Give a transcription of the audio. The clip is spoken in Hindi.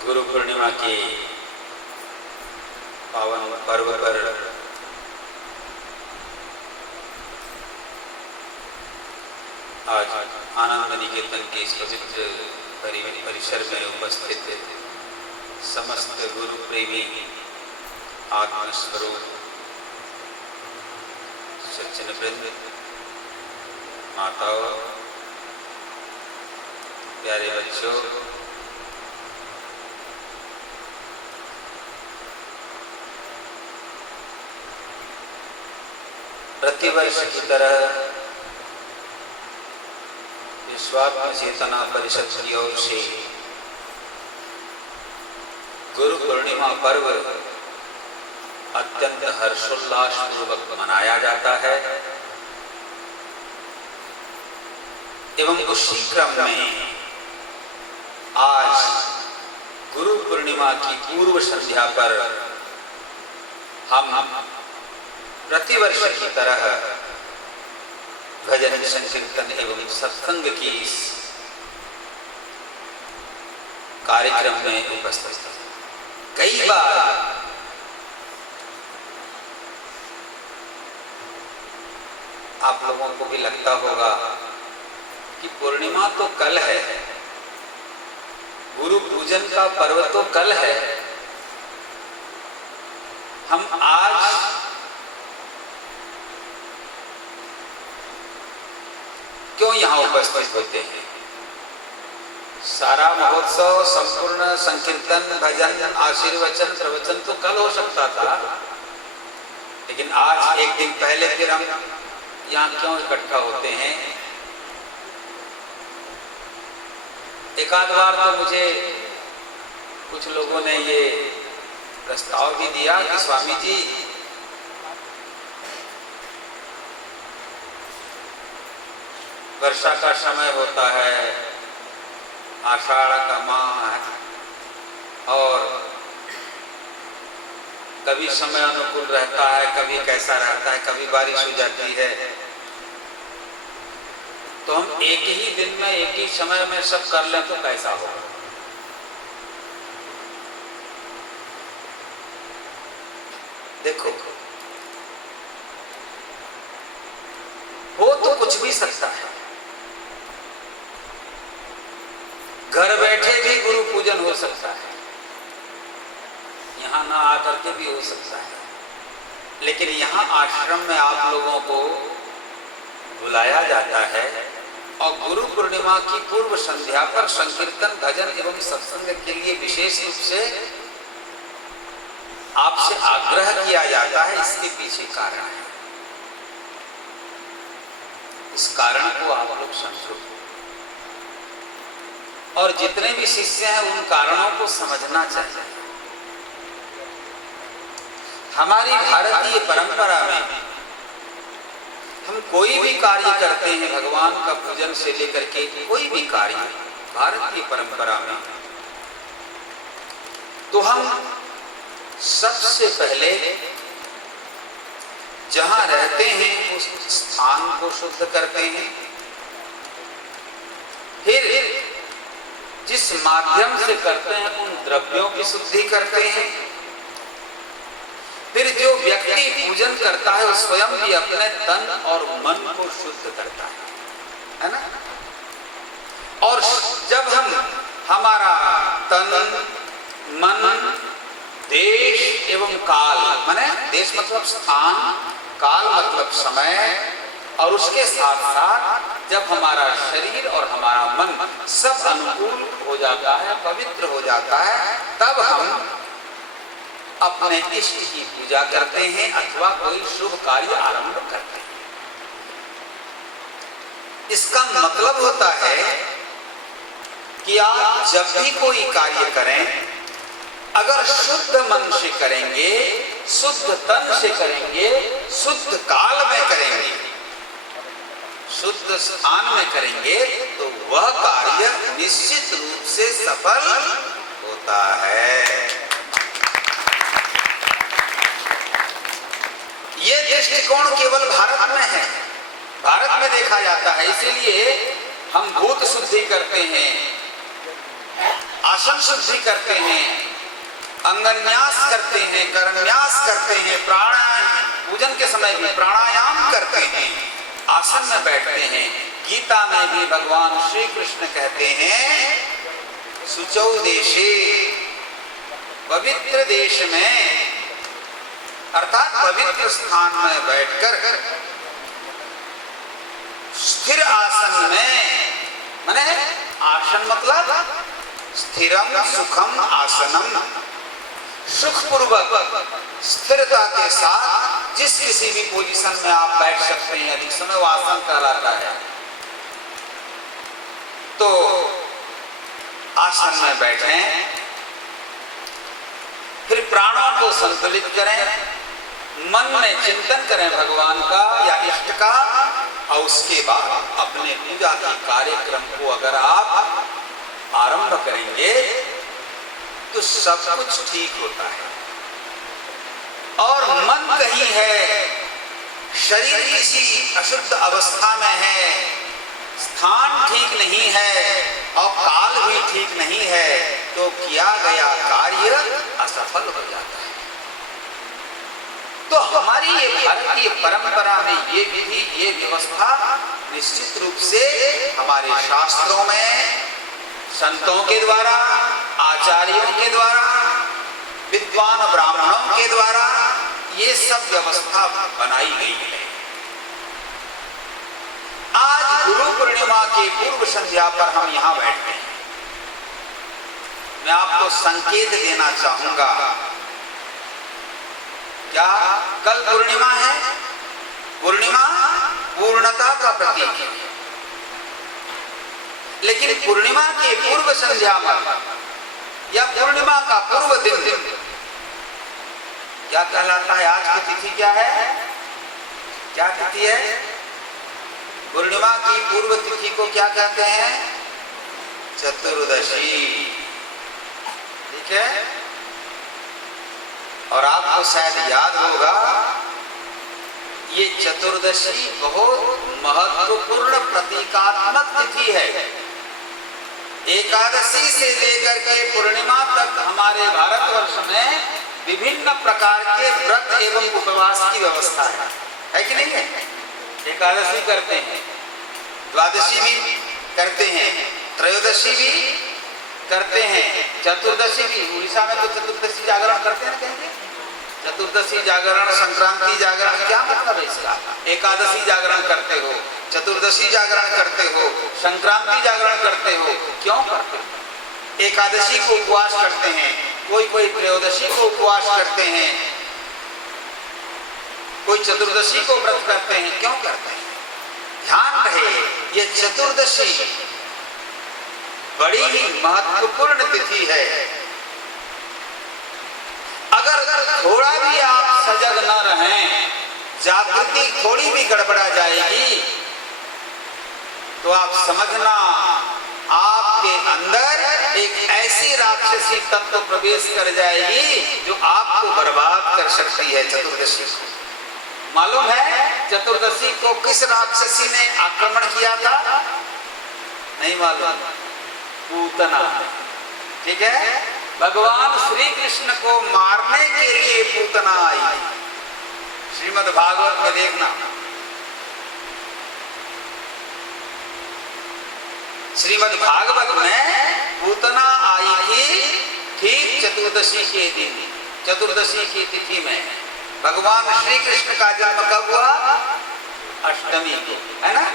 गुरु पूर्णिमा के पावन पर्व पर आज आनंद निकेतन के इस पवित्र परिसर में उपस्थित समस्त गुरु प्रेमी आत्मस्वरूप सज्जन वृंद, माताओं, प्यारे बच्चों, प्रतिवर्ष की तरह विश्वात्म चेतना परिषद की ओर से गुरु पूर्णिमा पर्व अत्यंत हर्षोल्लास पूर्वक मनाया जाता है एवं उसी क्रम में आज गुरु पूर्णिमा की पूर्व संध्या पर हम प्रतिवर्ष की तरह भजन संकीर्तन एवं सत्संग की इस कार्यक्रम में उपस्थित हैं। कई बार आप लोगों को भी लगता होगा कि पूर्णिमा तो कल है, गुरु पूजन का पर्व तो कल है, हम आज क्यों यहाँ उपस्थित होते हैं। सारा महोत्सव, संपूर्ण संकीर्तन, भजन, आशीर्वचन, प्रवचन तो कल हो सकता था, लेकिन आज एक दिन पहले फिर हम यहाँ क्यों इकट्ठा होते हैं। एक आध बार तो मुझे कुछ लोगों ने ये प्रस्ताव भी दिया कि स्वामी जी, वर्षा का समय होता है, आषाढ़ का माह है और कभी समय अनुकूल रहता है, कभी कैसा रहता है, कभी बारिश हो जाती है, तो हम एक ही दिन में एक ही समय में सब कर लें तो कैसा हो। देखो, हो तो कुछ भी सकता है। घर बैठे भी गुरु पूजन हो सकता है, यहाँ ना आकर के भी हो सकता है, लेकिन यहाँ आश्रम में आप लोगों को बुलाया जाता है और गुरु पूर्णिमा की पूर्व संध्या पर संकीर्तन, भजन एवं सत्संग के लिए विशेष रूप से आपसे आग्रह किया जाता है। इसके पीछे कारण है, इस कारण को आप लोग समझो और जितने भी शिष्य हैं उन कारणों को समझना चाहिए। हमारी भारतीय परंपरा में हम कोई भी कार्य करते हैं, भगवान का पूजन से लेकर के कोई भी कार्य भारतीय परंपरा में, तो हम सबसे पहले जहां रहते हैं उस स्थान को शुद्ध करते हैं, फिर जिस माध्यम से करते हैं उन द्रव्यों की शुद्धि करते हैं, फिर जो व्यक्ति पूजन करता है वो स्वयं भी अपने तन और मन को शुद्ध करता है ना। और जब हम हमारा तन, मन, देश एवं काल, माने देश मतलब स्थान, काल मतलब समय, और उसके साथ साथ जब हमारा शरीर और हमारा मन सब अनुकूल हो जाता है, पवित्र हो जाता है, तब हम अपने इष्ट की पूजा करते हैं अथवा कोई शुभ कार्य आरंभ करते हैं। इसका मतलब होता है कि आप जब भी कोई कार्य करें, अगर शुद्ध मन से करेंगे, शुद्ध तन से करेंगे, शुद्ध काल में करेंगे, शुद्ध स्थान में करेंगे, तो वह कार्य निश्चित रूप से सफल होता है। ये दृष्टिकोण केवल भारत में है, भारत में देखा जाता है। इसीलिए हम भूत शुद्धि करते हैं, आसन शुद्धि करते हैं, अंगन्यास करते हैं, करन्यास करते हैं, प्राणायाम पूजन के समय भी प्राणायाम करते हैं, आसन में बैठते हैं। गीता में भी भगवान श्री कृष्ण कहते हैं शुचौ देशे, पवित्र देश में अर्थात पवित्र स्थान में बैठकर स्थिर आसन में, माने आसन मतलब स्थिरम सुखम आसनम, सुखपूर्वक स्थिरता के साथ जिस किसी भी पोजीशन में आप बैठ सकते हैं, अधिक समय वो आसन कहलाता है। तो आसन में बैठें, फिर प्राणों को संतुलित करें, मन में चिंतन करें भगवान का या इष्ट का, और उसके बाद अपने पूजा के कार्यक्रम को अगर आप आरंभ करेंगे तो सब कुछ ठीक होता है। और मन कहीं है, शरीर किसी अशुद्ध अवस्था में है, स्थान ठीक नहीं है और काल भी ठीक नहीं है, तो किया गया कार्य असफल हो जाता है। तो हमारी ये भारतीय परंपरा में ये विधि, ये व्यवस्था निश्चित रूप से हमारे शास्त्रों में संतों के द्वारा, आचार्यों के द्वारा, विद्वान ब्राह्मणों के द्वारा ये सब व्यवस्था बनाई गई है। आज गुरु पूर्णिमा के पूर्व संध्या पर हम यहाँ बैठे हैं। मैं आपको संकेत देना चाहूंगा, क्या कल पूर्णिमा है? पूर्णिमा पूर्णता का प्रतीक है, लेकिन पूर्णिमा के पूर्व संध्या में या पूर्णिमा का पूर्व दिन क्या कहलाता है? आज की तिथि क्या है? क्या तिथि है? पूर्णिमा की पूर्व तिथि को क्या कहते हैं? चतुर्दशी। ठीक है। और आपको शायद याद होगा ये चतुर्दशी बहुत महत्वपूर्ण प्रतीकात्मक तिथि है। एकादशी से लेकर के पूर्णिमा तक हमारे भारतवर्ष में विभिन्न प्रकार के व्रत एवं उपवास की व्यवस्था है कि नहीं है? एकादशी करते हैं, द्वादशी भी करते हैं, त्रयोदशी भी करते हैं, चतुर्दशी भी। उड़ीसा में तो चतुर्दशी जागरण करते हैं, कहेंगे चतुर्दशी जागरण, संक्रांति जागरण, क्या मतलब है इसका? एकादशी जागरण करते हो, चतुर्दशी जागरण करते हो, संक्रांति जागरण करते हो, क्यों करते हो? एकादशी को उपवास करते हैं, कोई त्रयोदशी को उपवास करते हैं, कोई चतुर्दशी को व्रत करते हैं, क्यों करते हैं? ध्यान रहे ये चतुर्दशी बड़ी ही महत्वपूर्ण तिथि है। अगर थोड़ा भी आप सजग न रहें, जागृति थोड़ी भी गड़बड़ा जाएगी तो आप समझना आपके अंदर एक ऐसी राक्षसी तत्व प्रवेश कर जाएगी जो आपको बर्बाद कर सकती है। चतुर्दशी को मालूम है चतुर्दशी को किस राक्षसी ने आक्रमण किया था? नहीं मालूम? पूतना। ठीक है। भगवान श्री कृष्ण को मारने के लिए पूतना आई। श्रीमद् भागवत में देखना, श्रीमद् भागवत में पूतना आई थी ठीक चतुर्दशी के दिन, चतुर्दशी की तिथि में। भगवान श्री कृष्ण का जन्म कब हुआ? अष्टमी को, है ना?